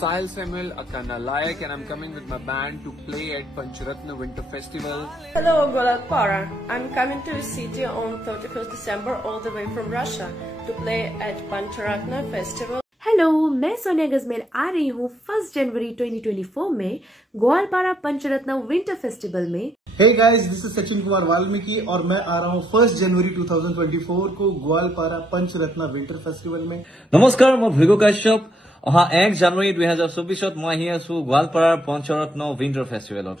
Sahil Semil, a Kannalayak, and I'm coming with my band to play at Pancharatna Winter Festival. Hello, Golalpara. I'm coming to the city on 31st December all the way from Russia to play at Pancharatna Festival. Hello, मैं सोनिया गजमेल आ रही हूँ 1 जनवरी 2024 में ग्वालपारा पंचरत्न winter festival में। Hey guys, this is Sachin Kumar Valmiki और मैं आ रहा हूँ 1 जनवरी 2024 को ग्वालपारा पंचरत्न विंटर फेस्टिवल में। नमस्कार, मैं भृगु कश्यप। अहा 1 জানুৱাৰী 2024 মই আহি আছো গোৱালপাৰাৰ পঞ্চৰত্ন উইন্টাৰ ফেষ্টিভেলত।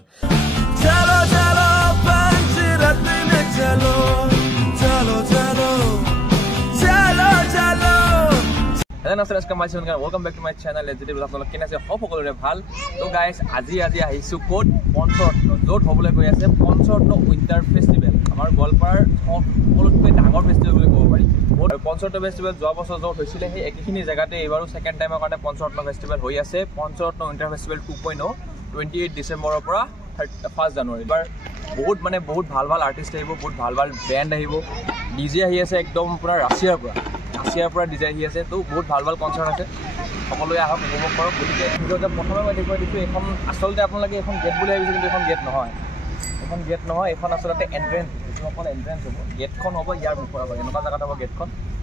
চলো চলো পঞ্চৰত্ন চলো চলো চলো চলো চলো। হেল্ল নমস্কাৰ, welcome back to my channel. আজি আপোনালোক কেনে আছে? সকলোৰে ভাল। তো গাইস, আজি আহিছো কোট পঞ্চৰত্ন, য'ত হ'বলৈ গৈ আছে পঞ্চৰত্ন উইন্টাৰ ফেষ্টিভেল। আমাৰ গোৱালপাৰাৰ সকলোতকৈ ডাঙৰ ফেষ্টিভেল বুলি ক'ব পাৰি। পঞ্চৰত্ন ফেষ্টিভেল যোৱা বছৰ য'ত হৈছিলে সেই একেখিনি জেগাতে এইবাৰো ছেকেণ্ড টাইমৰ কাৰণে পঞ্চৰত্ন ফেষ্টিভেল হৈ আছে। পঞ্চৰত্ন উইণ্টাৰ ফেষ্টিভেল 2.0 28 ডিচেম্বৰৰ পৰা 1 জানুৱাৰী। এইবাৰ বহুত ভাল আৰ্টিষ্ট আহিব, বহুত ভাল বেণ্ড আহিব, ডিজে আহি আছে একদম পুৰা ৰাছিয়াৰ পৰা ডিজে আহি আছে। তো বহুত ভাল কনচাৰ্ট আছে, সকলোৱে আহক উপভোগ কৰক। গতিকে ভিডিঅ'তে প্ৰথমে মই দেখুৱাই দিছোঁ, এইখন আচলতে আপোনালোকে এখন গেট বুলি ভাবিছে, কিন্তু এখন গেট নহয়, এইখন আচলতে এণ্ট্ৰেঞ্চ। এইখন অকল এণ্ট্ৰেঞ্চ হ'ব, গেটখন হ'ব ইয়াৰ মুখৰ পৰা, এনেকুৱা জেগাত হ'ব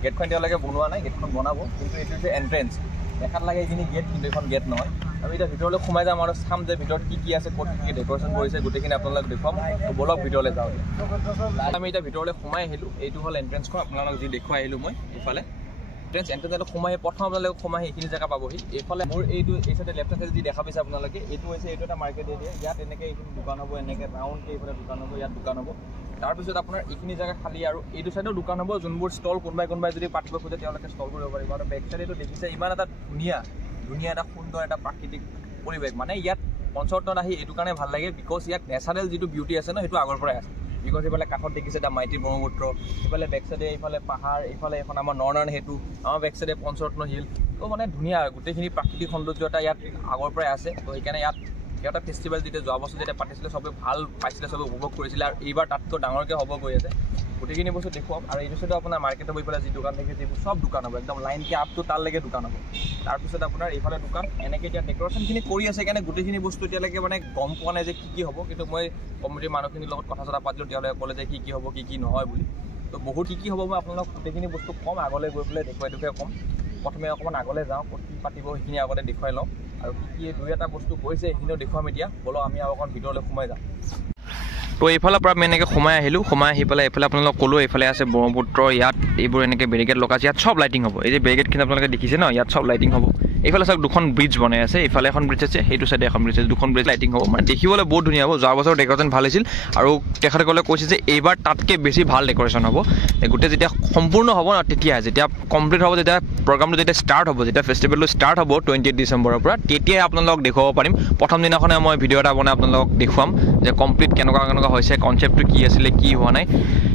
গেটখন এতিয়ালৈকে বনোৱা নাই, গেটখন বনাব, কিন্তু এইটো হৈছে এণ্ট্ৰেঞ্চ। দেখাত লাগে এইখিনি গেট, কিন্তু এইখন গেট নহয়। আমি এতিয়া ভিতৰলৈ সোমাই যাম আৰু চাম যে ভিতৰত কি আছে, ক'ত কি ডেক'ৰেশ্যন কৰিছে, গোটেইখিনি আপোনালোকক দেখুৱাম। বলক ভিতৰলৈ যাওঁ। আমি এতিয়া ভিতৰলৈ সোমাই আহিলোঁ। এইটো হ'ল এণ্ট্ৰেঞ্চখন, আপোনালোকক যি দেখুৱাই আহিলোঁ মই। এইফালে এণ্ট্ৰেঞ্চত সোমাই প্ৰথম আপোনালোকে সোমাই এইখিনি জেগা পাবহি। এইফালে মোৰ এই চাইডে লেফ্ট চাইডে যি দেখা পাইছে আপোনালোকে, এইটো এটা মাৰ্কেট এৰিয়া। ইয়াত এনেকৈ এইখিনি দোকান হ'ব, এনেকৈ ৰাউণ্ডকৈ এইফালে দোকান হ'ব, ইয়াত দোকান হ'ব। তাৰপিছত আপোনাৰ এইখিনি জেগা খালী আৰু এইটো চাইডেও দোকান হ'ব, যোনবোৰ ষ্টল কোনোবাই যদি পাতিব খোজে তেওঁলোকে ষ্টল কৰিব পাৰিব। আৰু বেক চাইডেটো দেখিছে ইমান এটা ধুনীয়া এটা সুন্দৰ এটা প্ৰাকৃতিক পৰিৱেশ। মানে ইয়াত পঞ্চৰত্নত আহি এইটো কাৰণে ভাল লাগে, বিকজ ইয়াত নেচাৰেল যিটো বিউটি আছে ন, সেইটো আগৰ পৰাই আছে। বিকজ এইফালে কাষত দেখিছে এটা মাইতী ব্ৰহ্মপুত্ৰ, এইফালে বেক চাইডে এইফালে পাহাৰ, এইফালে এখন আমাৰ নৰ্নাৰায়ণ সেতু, আমাৰ বেক চাইডে পঞ্চৰত্ন হিল। তো মানে ধুনীয়া গোটেইখিনি প্ৰাকৃতিক সৌন্দৰ্যতা ইয়াত আগৰ পৰাই আছে। তো সেইকাৰণে ইয়াত এটা ফেষ্টিভেল যেতিয়া যোৱা বছৰ যেতিয়া পাতিছিলে চবে ভাল পাইছিলে, চবে উপভোগ কৰিছিলে। আৰু এইবাৰ তাতকৈ ডাঙৰকৈ হ'ব গৈ আছে। গোটেইখিনি বস্তু দেখুৱাম। আৰু এইটো চাইডে আপোনাৰ মাৰ্কেটত গৈ পেলাই যি দোকান দেখিছে এইবোৰ চব দোকান হ'ব, একদম লাইনকৈ আপটো তালৈকে দোকান হ'ব। তাৰপিছত আপোনাৰ এইফালে দোকান, এনেকৈ এতিয়া ডেক'ৰেশ্যনখিনি কৰি আছে কাৰণে গোটেইখিনি বস্তু এতিয়ালৈকে মানে গম পোৱা নাই যে কি হ'ব। কিন্তু মই কমিটিৰ মানুহখিনিৰ লগত কথা পাতিলোঁ, তেওঁলোকে ক'লে যে কি হ'ব কি নহয় বুলি। তো বহুত কি হ'ব মই আপোনালোকক গোটেইখিনি বস্তু ক'ম, আগলৈ গৈ পেলাই দেখুৱাই ক'ম। প্ৰথমে অকণমান আগলৈ যাওঁ, ক'ত কি পাতিব সেইখিনি আগতে দেখুৱাই লওঁ, আৰু কি দুই এটা বস্তু কৰিছে সেইখিনিও দেখুৱাম। এতিয়া বলক আমি আৰু অকণ ভিতৰলৈ সোমাই যাওঁ। তো এইফালৰ পৰা আমি এনেকৈ সোমাই আহি পেলাই এইফালে আপোনালোকক ক'লোঁ, এইফালে আছে ব্ৰহ্মপুত্ৰ। ইয়াত এইবোৰ এনেকৈ বেৰিকেড লগাইছে, ইয়াত চব লাইটিং হ'ব। এই যে বেৰিকেডখিনি আপোনালোকে দেখিছে ন, ইয়াত চব লাইটিং হ'ব। এইফালে চাওক দুখন ব্ৰিজ বনাই আছে, এইফালে এখন ব্ৰিজ আছে, সেইটো চাইডে এখন ব্ৰিজ আছে, দুখন ব্ৰিজ লাইটিং হ'ব। মানে দেখিবলৈ বহুত ধুনীয়া হ'ব। যোৱা বছৰ ডেক'ৰেশ্যন ভাল হৈছিল, আৰু তেখেতসকলে কৈছে যে এইবাৰ তাতকৈ বেছি ভাল ডেক'ৰেশ্যন হ'ব। গোটেই যেতিয়া সম্পূৰ্ণ হ'ব ন, যেতিয়া কমপ্লিট হ'ব, যেতিয়া প্ৰগ্ৰামটো যেতিয়া ষ্টাৰ্ট হ'ব, যেতিয়া ফেষ্টিভেলটো ষ্টাৰ্ট হ'ব 28 ডিচেম্বৰৰ পৰা, তেতিয়াই আপোনালোকক দেখুৱাব পাৰিম। প্ৰথম দিনাখনে মই ভিডিঅ' এটা বনাই আপোনালোকক দেখুৱাম যে কমপ্লিট কেনেকুৱা হৈছে, কনচেপ্টটো কি আছিলে, কি হোৱা নাই।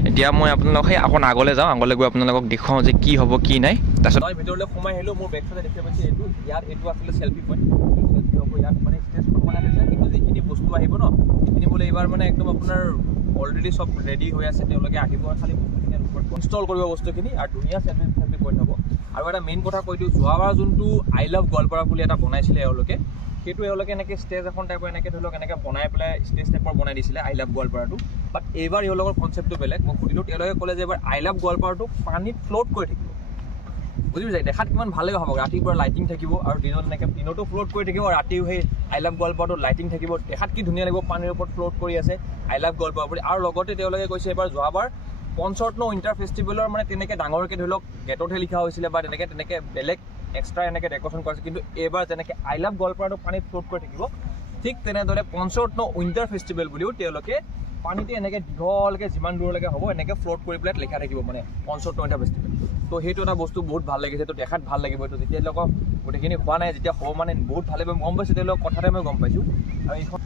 এতিয়া মই আপোনালোক সেই অকণ আগলৈ যাওঁ, আগলৈ গৈ আপোনালোকক দেখুৱাওঁ যে কি হ'ব কি নাই। তাৰপিছত মই ভিতৰলৈ সোমাই আহিলোঁ। মোৰ বেক চাইডে দেখি পাইছে এইটো আছিলে চেল্ফি পইণ্ট। চেল্ফি হ'ব ইয়াত, মানে ষ্টেজখন বনাই থৈছে, কিন্তু যিখিনি বস্তু আহিব ন সেইখিনি বোলে এইবাৰ মানে একদম আপোনাৰ অলৰেডি চব ৰেডি হৈ আছে। তেওঁলোকে আহিব, খালি বস্তুখিনি ইনষ্টল কৰিব বস্তুখিনি, আৰু ধুনীয়া চেল্ফি পইণ্ট হ'ব। আৰু এটা মেইন কথা কৈ দিওঁ, যোৱাবাৰ যোনটো আই লাভ গোৱালপাৰা বুলি এটা বনাইছিলে সেইটো এওঁলোকে এনেকৈ ষ্টেজ এখন টাইপৰ এনেকৈ ধৰি লওক এনেকৈ বনাই পেলাই ষ্টেজ টাইপৰ বনাই দিছিলে আই লাভ গোৱালপাৰাটো। বাট এইবাৰ এওঁলোকৰ কনচেপ্টটো বেলেগ। মই সুধিলোঁ, তেওঁলোকে ক'লে যে এইবাৰ আই লাভ গোৱালপাৰাটো পানীত ফ্ল'ট কৰি থাকিব। বুজি পাইছে? দেখাত কিমান ভালেই হ'ব, ৰাতিপুৱা লাইটিং থাকিব, আৰু দিনতো ফ্ল'ট কৰি থাকিব, আৰু ৰাতিও সেই আই লাভ গোৱালপাৰাটো লাইটিং থাকিব। দেখাত কি ধুনীয়া লাগিব, পানীৰ ওপৰত ফ্ল'ট কৰি আছে আই লাভ গোৱালপাৰা বুলি। আৰু লগতে তেওঁলোকে কৈছে এইবাৰ যোৱাবাৰ পঞ্চৰত্ন উইণ্টাৰ ফেষ্টিভেলৰ মানে তেনেকৈ ডাঙৰকৈ ধৰি লওক গেটতহে লিখা হৈছিলে, বা তেনেকৈ বেলেগ এক্সট্ৰা এনেকৈ ডেক'ৰেশ্যন কৰিছে। কিন্তু এইবাৰ যেনেকৈ আই লাভ গোৱালপাৰাটো পানীত ফ্ল'ট কৰি থাকিব, ঠিক তেনেদৰে পঞ্চৰত্ন উইণ্টাৰ ফেষ্টিভেল বুলিও তেওঁলোকে পানীতে এনেকৈ দীঘলকৈ যিমান দূৰলৈকে হ'ব এনেকৈ ফ্ল'ট কৰি পেলাই লিখা থাকিব, মানে পঞ্চৰত্ন উইণ্টাৰ ফেষ্টিভেল। তো সেইটো এটা বস্তু বহুত ভাল লাগিছে। তো দেখাত ভাল লাগিব। এইটো যেতিয়া তেওঁলোকক গোটেইখিনি হোৱা নাই, যেতিয়া হ'ব মানে বহুত ভাল লাগিব, গম পাইছোঁ, তেওঁলোকৰ কথাতে মই গম পাইছোঁ। আৰু এইখন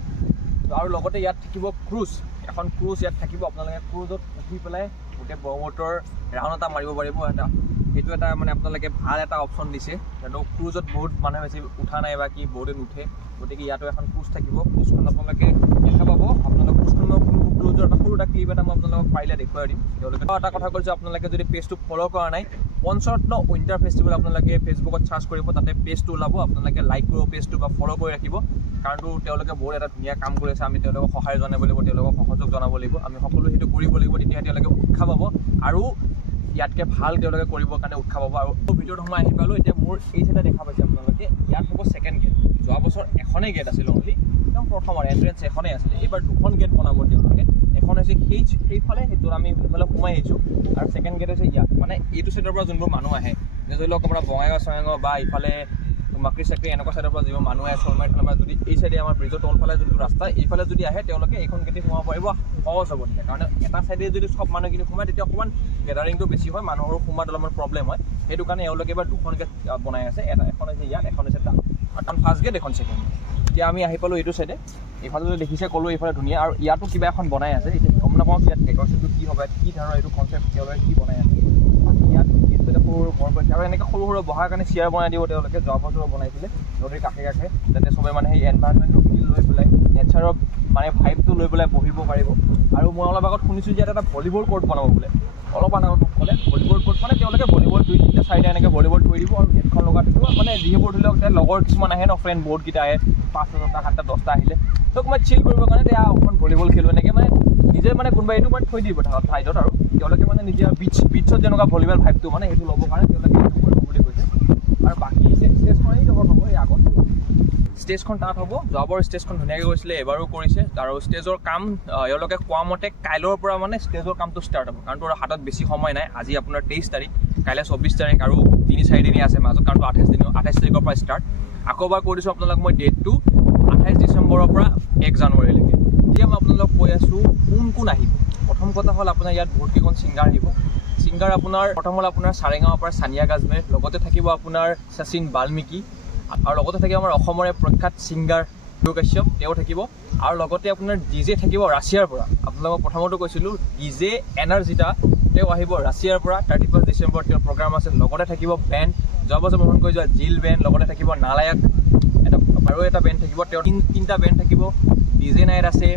আৰু লগতে ইয়াত থাকিব ক্ৰুজ, এখন ক্ৰুজ ইয়াত থাকিব। আপোনালোকে ক্ৰুজত উঠি পেলাই গোটেই ব্ৰহ্মপুত্ৰৰ ৰাউণ্ড এটা মাৰিব পাৰিব, এটা সেইটো এটা মানে আপোনালোকে ভাল এটা অপশ্যন দিছে কিন্তু ক্ৰুজত বহুত মানুহে বেছি উঠা নাই বা কি বহুত দিন উঠে গতিকে ইয়াতো এখন ক্ৰুজ থাকিব ক্ৰুজখন আপোনালোকে দেখা পাব আপোনালোক ক্ৰুজখন মই ক্ৰুজৰ এটা সৰু এটা ক্লিপ এটা মই আপোনালোকক পাৰিলে দেখুৱাই দিম তেওঁলোকে এটা কথা কৈছোঁ আপোনালোকে যদি পেজটো ফ'ল' কৰা নাই পঞ্চৰত্ন উইণ্টাৰ ফেষ্টিভেল আপোনালোকে ফেচবুকত চাৰ্চ কৰিব তাতে পেজটো ওলাব আপোনালোকে লাইক কৰিব পেজটো বা ফ'ল' কৰি ৰাখিব কাৰণটো তেওঁলোকে বহুত এটা ধুনীয়া কাম কৰি আছে আমি তেওঁলোকক সহায় জনাব লাগিব তেওঁলোকক সহযোগ জনাব লাগিব আমি সকলো সেইটো কৰিব লাগিব তেতিয়া তেওঁলোকে উৎসাহ পাব আৰু ইয়াতকে ভাল তেওঁলোকে কৰিবৰ কাৰণে উৎসাহ পাব আৰু ভিডিঅ'ত সোমাই আহি পালোঁ এতিয়া মোৰ এই চাইডে দেখা পাইছে আপোনালোকে ইয়াত হ'ব ছেকেণ্ড গেট যোৱা বছৰ এখনেই গেট আছিল অনলি একদম প্ৰথমৰ এণ্ট্ৰেঞ্চ এখনেই আছিলে এইবাৰ দুখন গেট বনাব তেওঁলোকে এখন হৈছে সেইফালে সেইটোত আমি সেইফালে সোমাই আহিছোঁ আৰু ছেকেণ্ড গেট হৈছে ইয়াত মানে এইটো চাইডৰ পৰা যোনবোৰ মানুহ আহে ধৰি লওক আপোনাৰ বঙাইগাঁও চঙাইগাঁও বা ইফালে মাকৰি চাকৰি এনেকুৱা চাইডৰ পৰা যিবোৰ মানুহ আহে শৰ্মাৰ ফালৰ যদি এই চাইডে আমাৰ ব্ৰিজৰ তলফালে যোনটো ৰাস্তা এইফালে যদি আহে তেওঁলোকে এইখন গেটে সোমাব পাৰিব সহজ হ'ব তেতিয়া কাৰণ এটা চাইডে যদি চব মানুহখিনি সোমায় তেতিয়া অকণমান গেডাৰিংটো বেছি হয় মানুহৰো সোমাত অলপমান প্ৰব্লেম হয় সেইটো কাৰণে এওঁলোকে এবাৰ দুখন গেট বনাই আছে এখন হৈছে ইয়াত এখন হৈছে তাত কাৰণ ফাৰ্ষ্ট গেট এখন ছেকেণ্ড এতিয়া আমি আহি পালোঁ এইটো চাইডে এইফালে যদি দেখিছে ক'লোঁ এইফালে ধুনীয়া আৰু ইয়াতো কিবা এখন বনাই আছে এতিয়া গম নাপাওঁ ইয়াত ডেকৰেশ্যনটো কি হ'ব কি ধৰণৰ এইটো কনচেপ্ট তেওঁলোকে কি বনাই আছে ইয়াত সৰু ঘৰ কৰিছে আৰু এনেকৈ সৰু সৰু বহাৰ কাৰণে চেয়াৰ বনাই দিব তেওঁলোকে যোৱা বছৰ বনাইছিলে নদীৰ কাষে কাষে যাতে চবে মানে সেই এনভাইৰনমেণ্টটো ফিল লৈ পেলাই নেচাৰৰ মানে ভাইবটো লৈ পেলাই বহিব পাৰিব আৰু মই অলপ আগত শুনিছোঁ যে এটা ভলীবল কোৰ্ট বনাব বোলে অলপমান আগত ক'লে ভলীবল কোৰ্ট মানে তেওঁলোকে ভলীবল 2-3টা চাইডে এনেকৈ ভলীবল থৈ দিব আৰু নেটখন লগাই থাকিব মানে যিবোৰ ধৰি লওক লগৰ কিছুমান আহে ন ফ্ৰেণ্ড বহুতকেইটা আহে 5-6টা 7টা 10টা আহিলে তো অকণমান চিল কৰিবৰ কাৰণে এতিয়া অকণমান ভলীবল খেলোঁ এনেকৈ মানে নিজে মানে কোনোবা এইটো মানে থৈ দিব ঠাইডত আৰু তেওঁলোকে মানে নিজে বিচত যেনেকুৱা ভলীবল ভাইবটো মানে সেইটো ল'বৰ কাৰণে তেওঁলোকে এইটো কৰিব বুলি কৈছে আৰু বাকী ষ্টেজখন এই লগত হ'ব এই আগত ষ্টেজখন তাত হ'ব যোৱাবাৰ ষ্টেজখন ধুনীয়াকৈ গৈছিলে এবাৰো কৰিছে আৰু ষ্টেজৰ কাম এওঁলোকে কোৱা মতে কাইলৈৰ পৰা মানে ষ্টেজৰ কামটো ষ্টাৰ্ট হ'ব কাৰণ তোৰ হাতত বেছি সময় নাই আজি আপোনাৰ 23 তাৰিখ কাইলৈ 24 তাৰিখ আৰু 3-4 দিনেই আছে মাজত কাৰণটো 28 তাৰিখৰ পৰা ষ্টাৰ্ট আকৌ এবাৰ কৈ দিছোঁ আপোনালোক মই ডেটটো 28 ডিচেম্বৰৰ পৰা 1 জানুৱাৰীলৈকে এতিয়া মই আপোনালোকক কৈ আছোঁ কোন আহিব প্ৰথম কথা হ'ল আপোনাৰ ইয়াত বহুতকেইখন ছিংগাৰ আহিব ছিংগাৰ আপোনাৰ প্ৰথম হ'ল আপোনাৰ চাৰেগাঁৱৰ পৰা সানিয়া গাজমেৰ লগতে থাকিব আপোনাৰ শচীন বাল্মীকি আৰু লগতে থাকিব আমাৰ অসমৰে প্ৰখ্যাত ছিংগাৰ বিভু কাশ্যপ তেওঁ থাকিব আৰু লগতে আপোনাৰ ডিজে থাকিব ৰাছিয়াৰ পৰা আপোনালোকক প্ৰথমতে কৈছিলোঁ ডিজে এনাৰ্জিটা তেওঁ আহিব ৰাছিয়াৰ পৰা 31 ডিচেম্বৰ তেওঁৰ প্ৰগ্ৰাম আছে লগতে থাকিব বেণ্ড যোৱা বছৰ ভ্ৰমণ কৰি যোৱা জিল বেণ্ড লগতে থাকিব নালায়ক আৰু এটা বেণ্ড থাকিব তেওঁৰ 3টা বেণ্ড থাকিব ডিজে নাইট আছে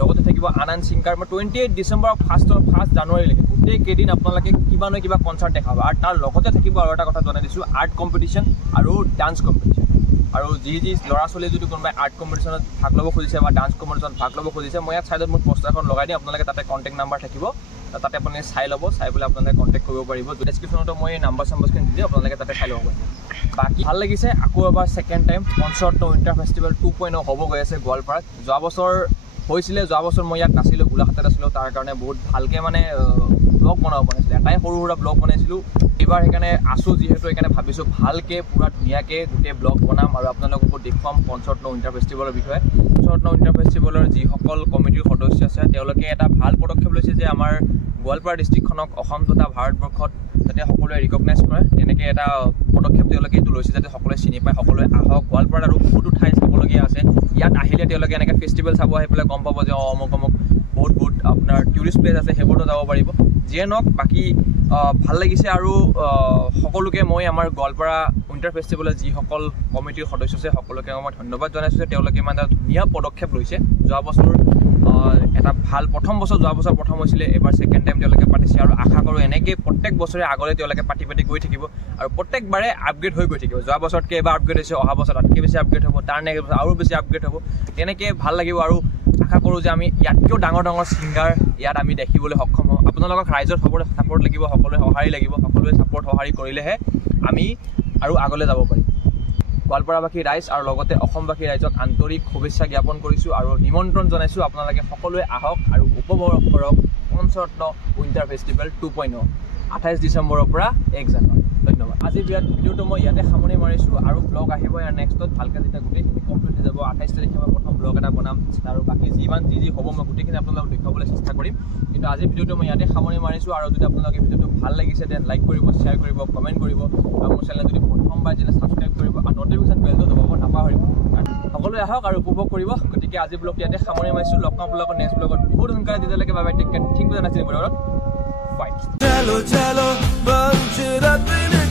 লগতে থাকিব আনন্দ ছিংগাৰ 28 ডিচেম্বৰ 1 জানুৱাৰীলৈকে গোটেই কেইদিন আপোনালোকে কিবা নহয় কিবা কনচাৰ্ট দেখাব আৰু তাৰ লগতে থাকিব আৰু এটা কথা জনাই দিছোঁ আৰ্ট কম্পিটিশ্যন আৰু ডান্স কম্পিটিশ্যন আৰু যি ল'ৰা ছোৱালী যদি কোনোবাই আৰ্ট কম্পিটিশ্যনত ভাগ ল'ব খুজিছে বা ডান্স কম্পিটিশ্যনত ভাগ ল'ব খুজিছে মই ইয়াত ছাইডত মোৰ পষ্টাৰখন লগাই দিম আপোনালোকে তাতে কণ্টেক্ট নাম্বাৰ থাকিব তাতে আপোনালোকে চাই ল'ব চাই পেলাই আপোনালোকে কণ্টেক্ট কৰিব পাৰিব ডেছক্ৰিপশ্যনতো মই নাম্বাৰ চাম্বাৰখিনি দি দিম আপোনালোকে তাতে চাই ল'ব পাৰিব বাকী ভাল লাগিছে আকৌ এবাৰ second time Panchratna winter festival 2.0 হ'ব গৈ আছে গোৱালপাৰাত যোৱা বছৰ হৈছিলে যোৱা বছৰ মই ইয়াত নাছিলোঁ গোলাঘাটত আছিলোঁ তাৰ কাৰণে বহুত ভালকৈ মানে ব্লগ বনাব পাৰিছিলোঁ এটাই সৰু সুৰা ব্লগ বনাইছিলোঁ এইবাৰ সেইকাৰণে আছোঁ যিহেতু সেইকাৰণে ভাবিছোঁ ভালকৈ পূৰা ধুনীয়াকৈ গোটেই ব্লগ বনাম আৰু আপোনালোককো দেখুৱাম পঞ্চৰত্ন উইণ্টাৰ ফেষ্টিভেলৰ বিষয়ে পঞ্চৰত্ন উইণ্টাৰ ফেষ্টিভেলৰ যিসকল কমিটিৰ সদস্য আছে তেওঁলোকে এটা ভাল পদক্ষেপ লৈছে যে আমাৰ গোৱালপাৰা ডিষ্ট্ৰিক্টখনক অসম তথা ভাৰতবৰ্ষত যাতে সকলোৱে ৰিকগনাইজ কৰে তেনেকৈ এটা পদক্ষেপ তেওঁলোকে এইটো লৈছে যাতে সকলোৱে চিনি পায় সকলোৱে আহক গোৱালপাৰাত আৰু বহুতো ঠাই চাবলগীয়া আছে ইয়াত আহিলে তেওঁলোকে এনেকৈ ফেষ্টিভেল চাব আহি পেলাই গম পাব যে অমুক বহুত আপোনাৰ টুৰিষ্ট প্লেচ আছে সেইবোৰতো যাব পাৰিব যিয়ে নহওক বাকী ভাল লাগিছে আৰু সকলোকে মই আমাৰ গোৱালপাৰা উইণ্টাৰ ফেষ্টিভেলৰ যিসকল কমিটিৰ সদস্য আছে সকলোকে মই ধন্যবাদ জনাইছোঁ যে তেওঁলোকে ইমান এটা ধুনীয়া পদক্ষেপ লৈছে যোৱা বছৰ এটা ভাল প্ৰথম বছৰ যোৱা বছৰ প্ৰথম হৈছিলে এবাৰ ছেকেণ্ড টাইম তেওঁলোকে পাতিছে আৰু আশা কৰোঁ এনেকৈ প্ৰত্যেক বছৰে আগলৈ তেওঁলোকে পাতি গৈ থাকিব আৰু প্ৰত্যেকবাৰে আপগ্ৰেড হৈ গৈ থাকিব যোৱা বছৰতকৈ এবাৰ আপগ্ৰেড হৈছে অহা বছৰ তাতকৈ বেছি আপগ্ৰেড হ'ব তাৰ নেক্সট বছৰ আৰু বেছি আপগ্ৰেড হ'ব তেনেকৈ ভাল লাগিব আৰু আশা কৰোঁ যে আমি ইয়াতকৈও ডাঙৰ ছিংগাৰ ইয়াত আমি দেখিবলৈ সক্ষম হওঁ আপোনালোকক ৰাইজৰ সকলোৱে ছাপৰ্ট লাগিব সকলোৱে সঁহাৰি লাগিব সকলোৱে ছাপৰ্ট সঁহাৰি কৰিলেহে আমি আৰু আগলৈ যাব পাৰিম গোৱালপাৰাবাসী ৰাইজ আৰু লগতে অসমবাসী ৰাইজক আন্তৰিক শুভেচ্ছা জ্ঞাপন কৰিছোঁ আৰু নিমন্ত্ৰণ জনাইছোঁ আপোনালোকে সকলোৱে আহক আৰু উপভোগ কৰক পঞ্চৰত্ন উইণ্টাৰ ফেষ্টিভেল 2.0 28 ডিচেম্বৰৰ পৰা 1 জানুৱাৰী ধন্যবাদ আজি ভিডিঅ'টো মই ইয়াতে সামৰণি মাৰিছোঁ আৰু ব্লগ আহিব ইয়াৰ নেক্সটত ভালকৈ যেতিয়া গোটেইখিনি কমপ্লিট হৈ যাব 28 তাৰিখে মই প্ৰথম ব্লগ এটা বনাম আৰু বাকী যি হ'ব মই গোটেইখিনি আপোনালোকক দেখুৱাবলৈ চেষ্টা কৰিম কিন্তু আজি ভিডিঅ'টো মই ইয়াতে সামৰণি মাৰিছোঁ আৰু যদি আপোনালোকে ভিডিঅ'টো ভাল লাগিছে দেন লাইক কৰিব শ্বেয়াৰ কৰিব কমেণ্ট কৰিব আৰু মোৰ চেনেল যদি প্ৰথমবাৰ যেনে ছাবস্ক্ৰাইব কৰিব আৰু নটিফিকেশ্যন বেলটো দবাব নাপাহৰিব সকলোৱে আহক আৰু উপভোগ কৰিব গতিকে আজি ব্লগটো ইয়াতে সামৰণি মাৰিছোঁ লগ পাম আপোনালোকৰ নেক্সট ব্লগত বহুত সোনকালে তেতিয়ালৈকে বাই বাই টেক কেয়াৰ ঠিক বুজা নাছিল ফাইট चलो चलो पंचरत्न